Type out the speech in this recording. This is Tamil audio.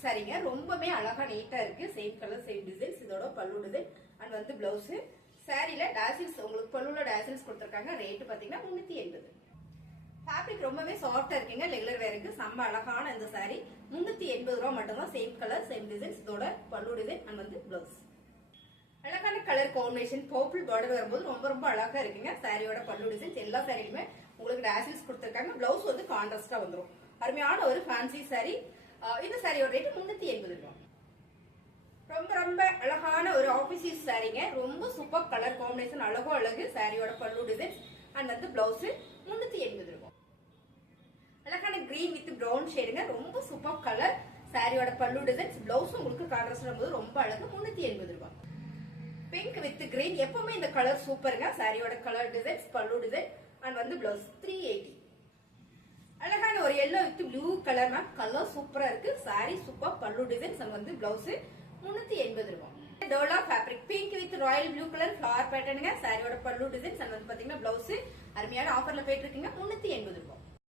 சரிங்க, ரொம்பவே அழகா நீட்டா இருக்கு. Same colour same designs. இதோட பல்லு டிசைன் அண்ட் வந்து பிளவுஸ். சாரில டாசில்ஸ் உங்களுக்கு பல்லுல டாசில்ஸ் கொடுத்திருக்காங்க. ரேட் பாத்தீங்கன்னா 380. ஃபேப்ரிக் ரொம்பவே சாஃப்டா இருக்குங்க. ரெகுலர் வேருக்கு செம்ம அழகான இந்த சாரி 380 ரூபாய் மட்டும் தான். Same colour same designs. இதோட பல்லு டிசைன் அண்ட் வந்து பிளவுஸ். அழகான கலர் காம்பினேஷன் பர்பிள் பார்டர் வரும்போது ரொம்ப ரொம்ப அழகா இருக்குங்க. சாரியோட பல்லு டிசைன்ஸ் எல்லா சாரிலுமே உங்களுக்கு டாசில்ஸ் கொடுத்திருக்காங்க. பிளவுஸ் வந்து கான்ட்ராஸ்டா வந்துடும். அருமையான ஒரு ஃபேன்சி சாரி. இந்த சாரியோட ரேட் 380 ரூபாய். ரொம்ப ரொம்ப அழகான ஒரு ஆபீஸ் சாரிங்க. ரொம்ப சூப்பர் கலர் காம்பினேஷன் அழகோ அழகு. சாரியோட பல்லு டிசைன்ஸ் அண்ட் வந்து பிளவுஸ் 380 ரூபாய். அழகான கிரீன் வித் பிரவுன் ஷேடுங்க. ரொம்ப சூப்பர் கலர். சாரியோட பல்லு டிசைன்ஸ் பிளவுஸ் உங்களுக்கு கான்ட்ராஸ்ட் வரும்போது ரொம்ப அழகு. 380 ரூபாய். பிங்க் வித் கிரீன் எப்பவுமே இந்த கலர் சூப்பருங்க. சாரியோட colour designs pallu design and வந்து பிளவுஸ் 380. அழகான ஒரு yellow with blue colour ma'am. Colour சூப்பரா இருக்கு. Sari super pallu designs and வந்து பிளவுஸ் 380 ரூபாய். Dola fabric pink with royal blue colour flower பேட்டர்னுங்க. சாரியோட பல்லு டிசைன்ஸ் அண்ட் வந்து பாத்தீங்கன்னா பிளவுஸ் அருமையான ஆஃபர்ல போயிட்டு இருக்குங்க. 380 ரூபாய்.